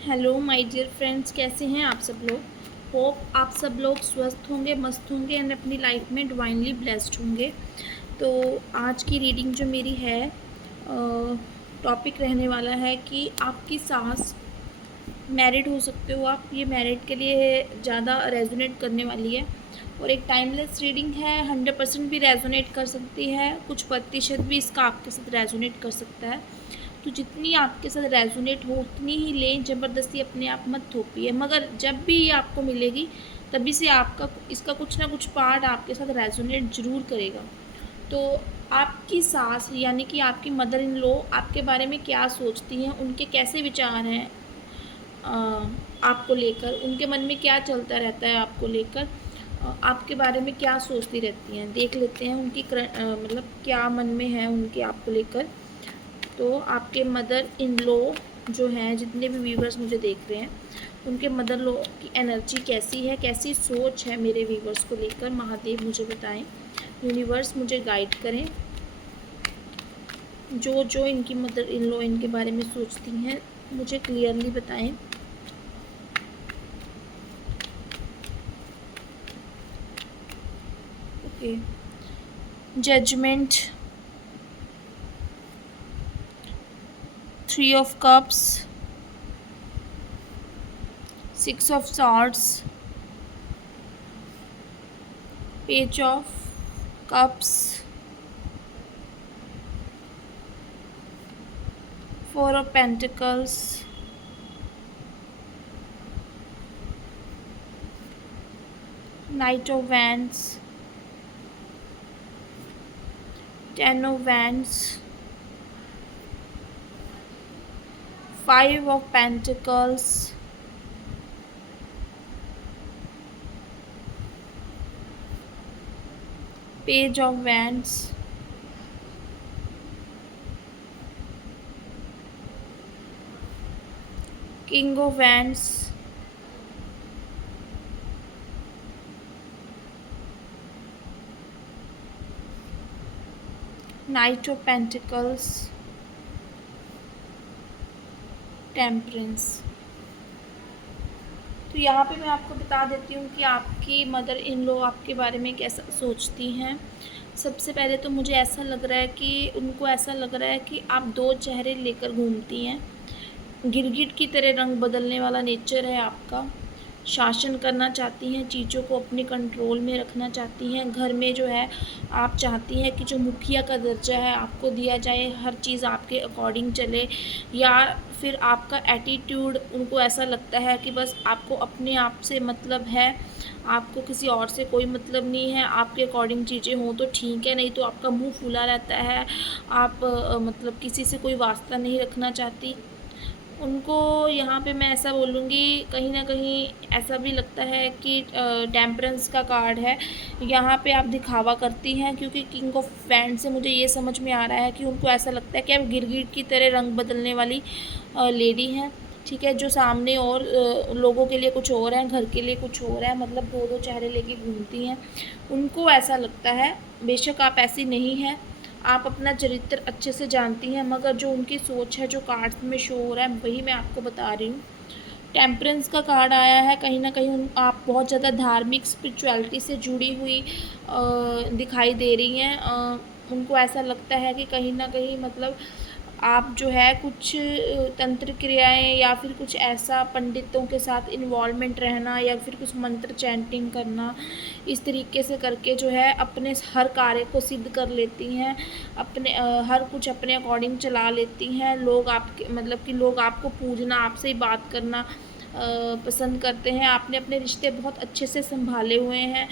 Hello my dear friends, कैसे हैं आप सब लोग। होप आप सब लोग स्वस्थ होंगे, मस्त होंगे एंड अपनी लाइफ में डिवाइनली ब्लेस्ड होंगे। तो आज की रीडिंग जो मेरी है, टॉपिक रहने वाला है कि आपकी सास, मैरिड हो सकते हो आप, ये मैरिड के लिए ज़्यादा रेजोनेट करने वाली है। और एक टाइमलेस रीडिंग है, 100% भी रेजोनेट कर सकती है, कुछ प्रतिशत भी इसका आपके साथ रेजोनेट कर सकता है। तो जितनी आपके साथ रेजोनेट हो उतनी ही लें, ज़बरदस्ती अपने आप मत थोपिए। मगर जब भी ये आपको मिलेगी तभी से आपका इसका कुछ ना कुछ पार्ट आपके साथ रेजोनेट ज़रूर करेगा। तो आपकी सास यानी कि आपकी मदर इन लॉ आपके बारे में क्या सोचती हैं, उनके कैसे विचार हैं आपको लेकर, उनके मन में क्या चलता रहता है आपको लेकर, आपके बारे में क्या सोचती रहती हैं, देख लेते हैं उनकी मतलब क्या मन में है उनके आपको लेकर। तो आपके मदर इन लॉ जो हैं, जितने भी व्यूवर्स मुझे देख रहे हैं, उनके मदर लॉ की एनर्जी कैसी है, कैसी सोच है मेरे व्यूवर्स को लेकर, महादेव मुझे बताएं, यूनिवर्स मुझे गाइड करें। जो जो इनकी मदर इन लॉ इनके बारे में सोचती हैं मुझे क्लियरली बताएं। Okay, judgement, 3 of cups, 6 of swords, page of cups, 4 of pentacles, knight of wands, 10 of wands, 5 of pentacles, page of wands, king of wands, knight of pentacles, temperance. तो यहाँ पे मैं आपको बता देती हूँ कि आपकी मदर इन लॉ आपके बारे में कैसा सोचती हैं। सबसे पहले तो मुझे ऐसा लग रहा है कि उनको ऐसा लग रहा है कि आप दो चेहरे लेकर घूमती हैं। गिरगिट की तरह रंग बदलने वाला नेचर है आपका। शासन करना चाहती हैं, चीज़ों को अपने कंट्रोल में रखना चाहती हैं। घर में जो है आप चाहती हैं कि जो मुखिया का दर्जा है आपको दिया जाए, हर चीज़ आपके अकॉर्डिंग चले। या फिर आपका एटीट्यूड, उनको ऐसा लगता है कि बस आपको अपने आप से मतलब है, आपको किसी और से कोई मतलब नहीं है, आपके अकॉर्डिंग चीज़ें हों तो ठीक है, नहीं तो आपका मुंह फूला रहता है। आप मतलब किसी से कोई वास्ता नहीं रखना चाहती। उनको यहाँ पे मैं ऐसा बोलूँगी, कहीं ना कहीं ऐसा भी लगता है कि टेम्परेंस का कार्ड है, यहाँ पे आप दिखावा करती हैं। क्योंकि किंग ऑफ वैंड से मुझे ये समझ में आ रहा है कि उनको ऐसा लगता है कि आप गिरगिट की तरह रंग बदलने वाली लेडी हैं। ठीक है, जो सामने और लोगों के लिए कुछ और है, घर के लिए कुछ और है, मतलब दो दो चेहरे लेके घूमती हैं। उनको ऐसा लगता है, बेशक आप ऐसी नहीं हैं, आप अपना चरित्र अच्छे से जानती हैं, मगर जो उनकी सोच है, जो कार्ड्स में शो हो रहा है, वही मैं आपको बता रही हूँ। टेम्परेंस का कार्ड आया है, कहीं ना कहीं आप बहुत ज़्यादा धार्मिक स्पिरिचुअलिटी से जुड़ी हुई दिखाई दे रही हैं। उनको ऐसा लगता है कि कहीं ना कहीं मतलब आप जो है कुछ तंत्र क्रियाएं या फिर कुछ ऐसा पंडितों के साथ इन्वॉल्वमेंट रहना, या फिर कुछ मंत्र चैंटिंग करना, इस तरीके से करके जो है अपने हर कार्य को सिद्ध कर लेती हैं। अपने हर कुछ अपने अकॉर्डिंग चला लेती हैं। लोग आपके मतलब कि लोग आपको पूजना, आपसे ही बात करना पसंद करते हैं। आपने अपने रिश्ते बहुत अच्छे से संभाले हुए हैं।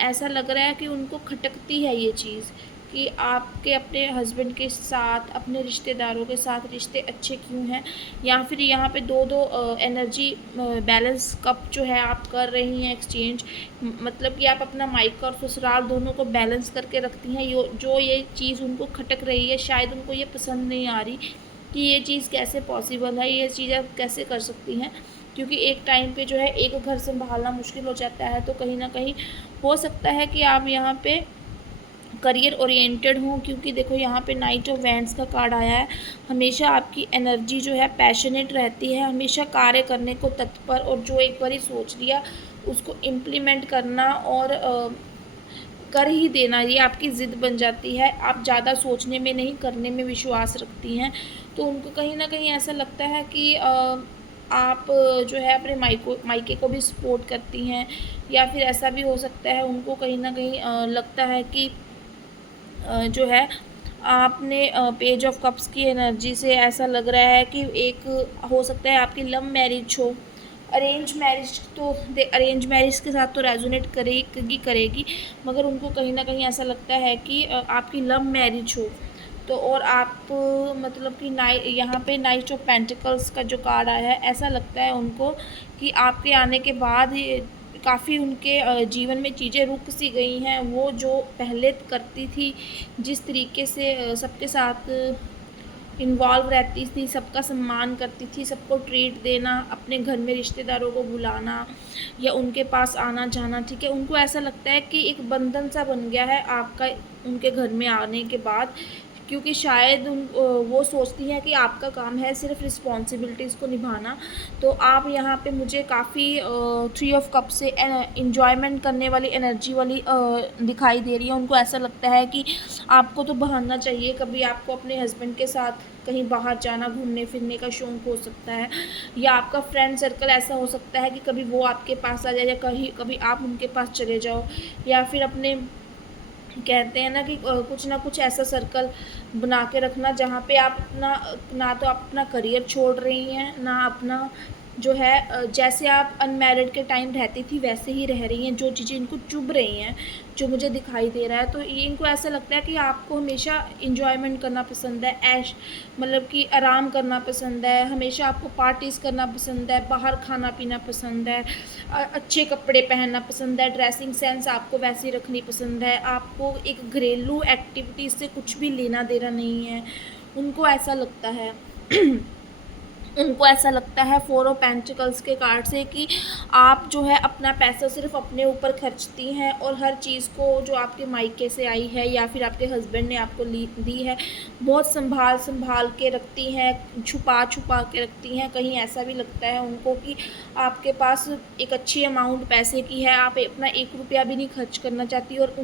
ऐसा लग रहा है कि उनको खटकती है ये चीज़ कि आपके अपने हस्बैंड के साथ, अपने रिश्तेदारों के साथ रिश्ते अच्छे क्यों हैं। या फिर यहाँ पे दो दो एनर्जी बैलेंस कप जो है आप कर रही हैं एक्सचेंज, मतलब कि आप अपना मायका और ससुराल दोनों को बैलेंस करके रखती हैं। जो ये चीज़ उनको खटक रही है, शायद उनको ये पसंद नहीं आ रही कि ये चीज़ कैसे पॉसिबल है, ये चीज़ आप कैसे कर सकती हैं। क्योंकि एक टाइम पे जो है एक घर संभालना मुश्किल हो जाता है। तो कहीं ना कहीं हो सकता है कि आप यहाँ पे करियर ओरिएंटेड हों, क्योंकि देखो यहाँ पे नाइट ऑफ वैंड्स का कार्ड आया है। हमेशा आपकी एनर्जी जो है पैशनेट रहती है, हमेशा कार्य करने को तत्पर, और जो एक बारी सोच लिया उसको इम्प्लीमेंट करना और कर ही देना, ये आपकी ज़िद बन जाती है। आप ज़्यादा सोचने में नहीं, करने में विश्वास रखती हैं। तो उनको कहीं ना कहीं ऐसा लगता है कि आप जो है अपने मायके को भी सपोर्ट करती हैं, या फिर ऐसा भी हो सकता है उनको कहीं ना कहीं लगता है कि जो है आपने पेज ऑफ कप्स की एनर्जी से ऐसा लग रहा है कि एक हो सकता है आपकी लव मैरिज हो। अरेंज मैरिज तो अरेंज मैरिज के साथ तो रेजोनेट करेगी, मगर उनको कहीं ना कहीं ऐसा लगता है कि आपकी लव मैरिज हो। तो और आप मतलब कि यहाँ पे नाइट ऑफ पेंटिकल्स का जो कार्ड आया है, ऐसा लगता है उनको कि आपके आने के बाद काफ़ी उनके जीवन में चीज़ें रुक सी गई हैं। वो जो पहले करती थी, जिस तरीके से सबके साथ इन्वॉल्व रहती थी, सबका सम्मान करती थी, सबको ट्रीट देना, अपने घर में रिश्तेदारों को बुलाना या उनके पास आना जाना, ठीक है, उनको ऐसा लगता है कि एक बंधन सा बन गया है आपका उनके घर में आने के बाद। क्योंकि शायद वो सोचती हैं कि आपका काम है सिर्फ रिस्पॉन्सिबिलिटीज़ को निभाना। तो आप यहाँ पे मुझे काफ़ी थ्री ऑफ कप से इन्जॉयमेंट करने वाली एनर्जी वाली दिखाई दे रही है। उनको ऐसा लगता है कि आपको तो बहाना चाहिए, कभी आपको अपने हस्बैंड के साथ कहीं बाहर जाना, घूमने फिरने का शौक़ हो सकता है, या आपका फ्रेंड सर्कल ऐसा हो सकता है कि कभी वो आपके पास आ जाए या कभी आप उनके पास चले जाओ, या फिर अपने कहते हैं ना कि कुछ ना कुछ ऐसा सर्कल बना के रखना जहाँ पे आप अपना ना तो आप अपना करियर छोड़ रही हैं, ना अपना जो है जैसे आप अनमैरिड के टाइम रहती थी वैसे ही रह रही हैं। जो चीज़ें इनको चुभ रही हैं, जो मुझे दिखाई दे रहा है, तो ये इनको ऐसा लगता है कि आपको हमेशा इंजॉयमेंट करना पसंद है, ऐश मतलब कि आराम करना पसंद है, हमेशा आपको पार्टीज़ करना पसंद है, बाहर खाना पीना पसंद है, अच्छे कपड़े पहनना पसंद है, ड्रेसिंग सेंस आपको वैसी रखनी पसंद है, आपको एक घरेलू एक्टिविटीज़ से कुछ भी लेना देना नहीं है। उनको ऐसा लगता है उनको ऐसा लगता है फोर ऑफ पेंटिकल्स के कार्ड से कि आप जो है अपना पैसा सिर्फ अपने ऊपर खर्चती हैं, और हर चीज़ को जो आपके मायके से आई है या फिर आपके हस्बैंड ने आपको दी है, बहुत संभाल के रखती हैं, छुपा के रखती हैं। कहीं ऐसा भी लगता है उनको कि आपके पास एक अच्छी अमाउंट पैसे की है, आप अपना 1 रुपया भी नहीं खर्च करना चाहती, और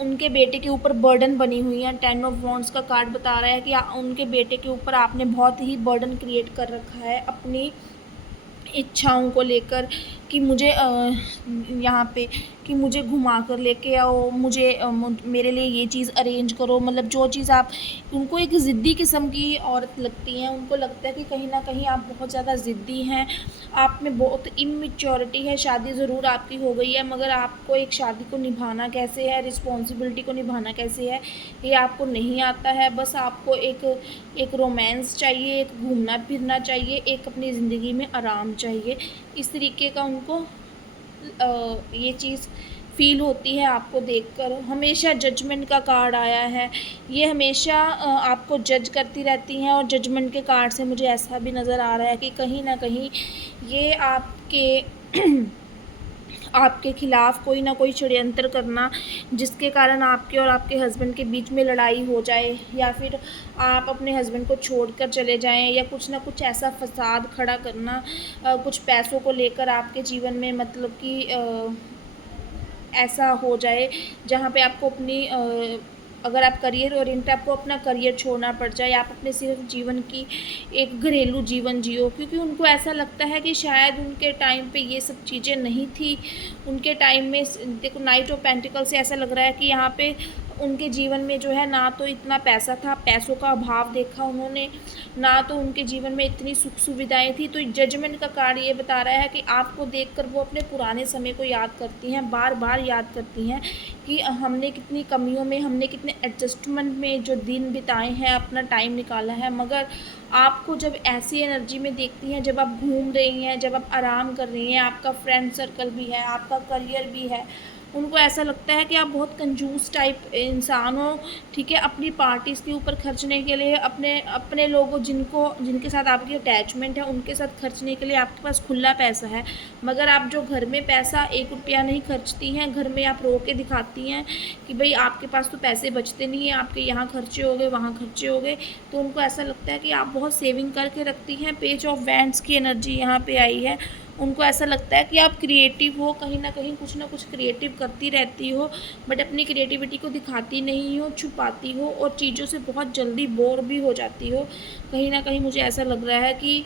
उनके बेटे के ऊपर बर्डन बनी हुई है। 10 ऑफ वॉन्ड्स का कार्ड बता रहा है कि उनके बेटे के ऊपर आपने बहुत ही बर्डन क्रिएट कर रखा है अपनी इच्छाओं को लेकर, कि मुझे यहाँ पे कि मुझे घुमा कर लेके आओ, मेरे लिए ये चीज़ अरेंज करो, मतलब जो चीज़ आप उनको एक ज़िद्दी किस्म की औरत लगती हैं। उनको लगता है कि कहीं ना कहीं आप बहुत ज़्यादा ज़िद्दी हैं, आप में बहुत इमेच्योरिटी है। शादी ज़रूर आपकी हो गई है, मगर आपको एक शादी को निभाना कैसे है, रिस्पॉन्सिबिलिटी को निभाना कैसे है, ये आपको नहीं आता है। बस आपको एक रोमांस चाहिए, एक घूमना फिरना चाहिए, एक अपनी ज़िंदगी में आराम चाहिए। इस तरीके का उनको ये चीज़ फ़ील होती है आपको देखकर। हमेशा जजमेंट का कार्ड आया है, ये हमेशा आपको जज करती रहती हैं, और जजमेंट के कार्ड से मुझे ऐसा भी नज़र आ रहा है कि कहीं ना कहीं ये आपके ख़िलाफ़ कोई ना कोई षड्यंत्र करना, जिसके कारण आपके और आपके हस्बैंड के बीच में लड़ाई हो जाए, या फिर आप अपने हस्बैंड को छोड़कर चले जाएं, या कुछ ना कुछ ऐसा फ़साद खड़ा करना कुछ पैसों को लेकर आपके जीवन में, मतलब कि ऐसा हो जाए जहाँ पे आपको अगर आप करियर ओरिएंटेड, आपको अपना करियर छोड़ना पड़ जाए, आप अपने सिर्फ जीवन की एक घरेलू जीवन जियो। क्योंकि उनको ऐसा लगता है कि शायद उनके टाइम पे ये सब चीज़ें नहीं थी। उनके टाइम में देखो नाइट ऑफ पेंटिकल से ऐसा लग रहा है कि यहाँ पे उनके जीवन में जो है ना तो इतना पैसा था, पैसों का अभाव देखा उन्होंने, ना तो उनके जीवन में इतनी सुख सुविधाएं थी। तो जजमेंट का कार्ड ये बता रहा है कि आपको देखकर वो अपने पुराने समय को याद करती हैं, बार बार याद करती हैं कि हमने कितनी कमियों में, हमने कितने एडजस्टमेंट में जो दिन बिताए हैं, अपना टाइम निकाला है। मगर आपको जब ऐसी एनर्जी में देखती हैं, जब आप घूम रही हैं, जब आप आराम कर रही हैं, आपका फ्रेंड सर्कल भी है, आपका करियर भी है, उनको ऐसा लगता है कि आप बहुत कंजूस टाइप इंसान हो, ठीक है। अपनी पार्टीज़ के ऊपर खर्चने के लिए, अपने अपने लोगों जिनके साथ आपकी अटैचमेंट है उनके साथ खर्चने के लिए आपके पास खुला पैसा है, मगर आप जो घर में पैसा 1 रुपया नहीं खर्चती हैं, घर में आप रो के दिखाती हैं कि भाई आपके पास तो पैसे बचते नहीं हैं, आपके यहाँ खर्चे हो गए, वहाँ खर्चे हो गए। तो उनको ऐसा लगता है कि आप बहुत सेविंग करके रखती हैं। पेज ऑफ वैंड्स की एनर्जी यहाँ पे आई है। उनको ऐसा लगता है कि आप क्रिएटिव हो, कहीं ना कुछ क्रिएटिव करती रहती हो, बट अपनी क्रिएटिविटी को दिखाती नहीं हो, छुपाती हो और चीज़ों से बहुत जल्दी बोर भी हो जाती हो। कहीं ना कहीं मुझे ऐसा लग रहा है कि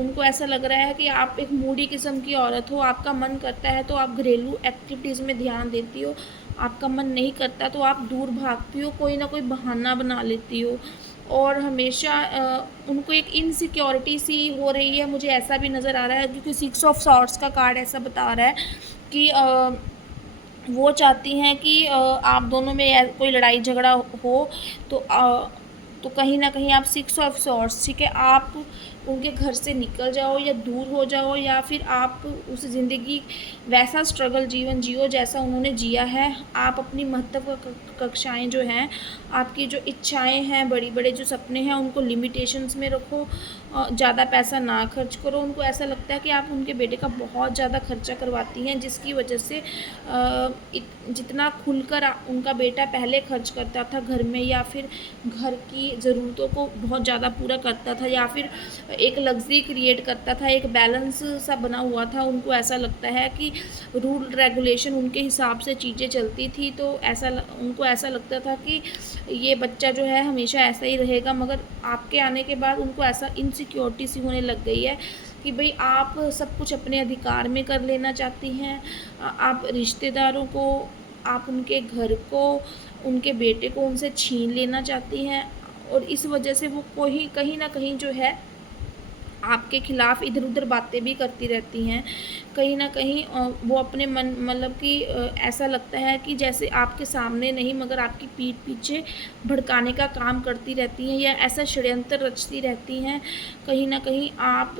उनको ऐसा लग रहा है कि आप एक मूडी किस्म की औरत हो। आपका मन करता है तो आप घरेलू एक्टिविटीज़ में ध्यान देती हो, आपका मन नहीं करता तो आप दूर भागती हो, कोई ना कोई बहाना बना लेती हो। और हमेशा उनको एक इनसिक्योरिटी सी हो रही है, मुझे ऐसा भी नज़र आ रहा है, क्योंकि 6 ऑफ सॉर्ड्स का कार्ड ऐसा बता रहा है कि वो चाहती हैं कि आप दोनों में कोई लड़ाई झगड़ा हो तो कहीं ना कहीं आप 6 ऑफ सॉर्ड्स, ठीक है, आप उनके घर से निकल जाओ या दूर हो जाओ, या फिर आप उस ज़िंदगी वैसा स्ट्रगल जीवन जियो जैसा उन्होंने जिया है। आप अपनी कक्षाएं जो हैं, आपकी जो इच्छाएं हैं, बड़ी बड़े जो सपने हैं, उनको लिमिटेशंस में रखो, ज़्यादा पैसा ना खर्च करो। उनको ऐसा लगता है कि आप उनके बेटे का बहुत ज़्यादा खर्चा करवाती हैं, जिसकी वजह से जितना खुलकर उनका बेटा पहले खर्च करता था घर में, या फिर घर की ज़रूरतों को बहुत ज़्यादा पूरा करता था, या फिर एक लग्जरी क्रिएट करता था, एक बैलेंस सा बना हुआ था, उनको ऐसा लगता है कि रूल रेगुलेशन उनके हिसाब से चीज़ें चलती थी, तो उनको ऐसा लगता था कि ये बच्चा जो है हमेशा ऐसा ही रहेगा। मगर आपके आने के बाद उनको ऐसा इनसिक्योरिटी सी होने लग गई है कि भाई आप सब कुछ अपने अधिकार में कर लेना चाहती हैं। आप रिश्तेदारों को, आप उनके घर को, उनके बेटे को उनसे छीन लेना चाहती हैं, और इस वजह से वो कहीं ना कहीं जो है आपके ख़िलाफ़ इधर उधर बातें भी करती रहती हैं। कहीं न कहीं वो अपने मन, मतलब कि ऐसा लगता है कि जैसे आपके सामने नहीं मगर आपकी पीठ पीछे भड़काने का काम करती रहती हैं, या ऐसा षड्यंत्र रचती रहती हैं। कहीं न कहीं आप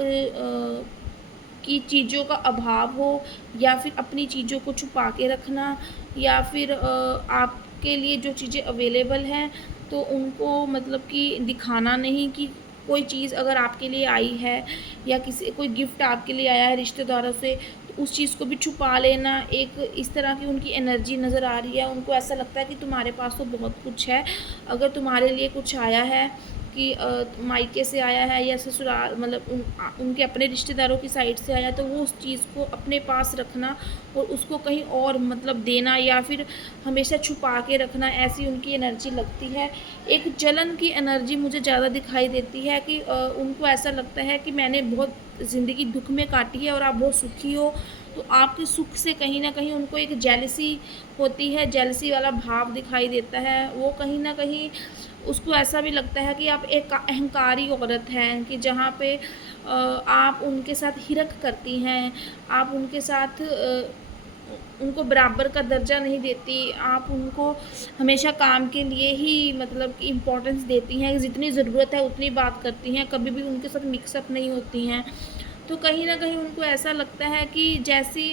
की चीज़ों का अभाव हो, या फिर अपनी चीज़ों को छुपा के रखना, या फिर आपके लिए जो चीज़ें अवेलेबल हैं तो उनको मतलब कि दिखाना नहीं, कि कोई चीज़ अगर आपके लिए आई है या कोई गिफ्ट आपके लिए आया है रिश्तेदारों से, तो उस चीज़ को भी छुपा लेना। एक इस तरह की उनकी एनर्जी नज़र आ रही है। उनको ऐसा लगता है कि तुम्हारे पास तो बहुत कुछ है, अगर तुम्हारे लिए कुछ आया है कि मायके से आया है या ससुराल, मतलब उनके अपने रिश्तेदारों की साइड से आया, तो वो उस चीज़ को अपने पास रखना और उसको कहीं और मतलब देना, या फिर हमेशा छुपा के रखना, ऐसी उनकी एनर्जी लगती है। एक जलन की एनर्जी मुझे ज़्यादा दिखाई देती है कि उनको ऐसा लगता है कि मैंने बहुत ज़िंदगी दुख में काटी है और आप बहुत सुखी हो, तो आपके सुख से कहीं न कहीं उनको एक जेलसी होती है, जेलसी वाला भाव दिखाई देता है। वो कहीं न कहीं उसको ऐसा भी लगता है कि आप एक अहंकारी औरत हैं, कि जहाँ पे आप उनके साथ हिरक करती हैं, आप उनके साथ उनको बराबर का दर्जा नहीं देती, आप उनको हमेशा काम के लिए ही मतलब कि इम्पोर्टेंस देती हैं, जितनी ज़रूरत है उतनी बात करती हैं, कभी भी उनके साथ मिक्सअप नहीं होती हैं। तो कहीं न कहीं उनको ऐसा लगता है कि जैसी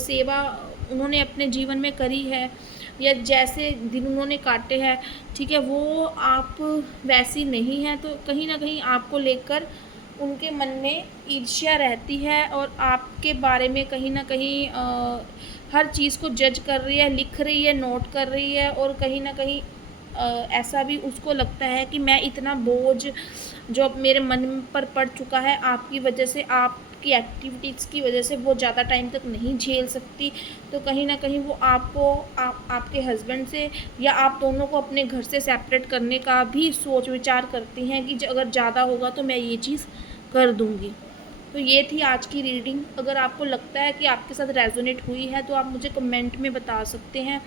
सेवा उन्होंने अपने जीवन में करी है, या जैसे दिन उन्होंने काटे हैं, ठीक है, वो आप वैसी नहीं हैं, तो कहीं न कहीं आपको लेकर उनके मन में ईर्ष्या रहती है, और आपके बारे में कहीं न कहीं हर चीज़ को जज कर रही है, लिख रही है, नोट कर रही है, और कहीं न कहीं ऐसा भी उसको लगता है कि मैं इतना बोझ जो अब मेरे मन पर पड़ चुका है आपकी वजह से, आपकी एक्टिविटीज़ की वजह से, वो ज़्यादा टाइम तक नहीं झेल सकती। तो कहीं न कहीं वो आपके हस्बैंड से, या आप दोनों को अपने घर से सेपरेट करने का भी सोच विचार करती हैं कि अगर ज़्यादा होगा तो मैं ये चीज़ कर दूँगी। तो ये थी आज की रीडिंग। अगर आपको लगता है कि आपके साथ रेजोनेट हुई है तो आप मुझे कमेंट में बता सकते हैं,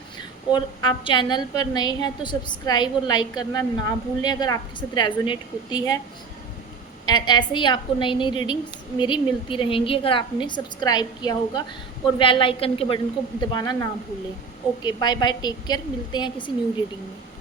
और आप चैनल पर नए हैं तो सब्सक्राइब और लाइक करना ना भूलें अगर आपके साथ रेजोनेट होती है। ऐसे ही आपको नई नई रीडिंग्स मेरी मिलती रहेंगी अगर आपने सब्सक्राइब किया होगा, और बेल आइकन के बटन को दबाना ना भूलें। Okay, bye bye, take care, मिलते हैं किसी न्यू रीडिंग में।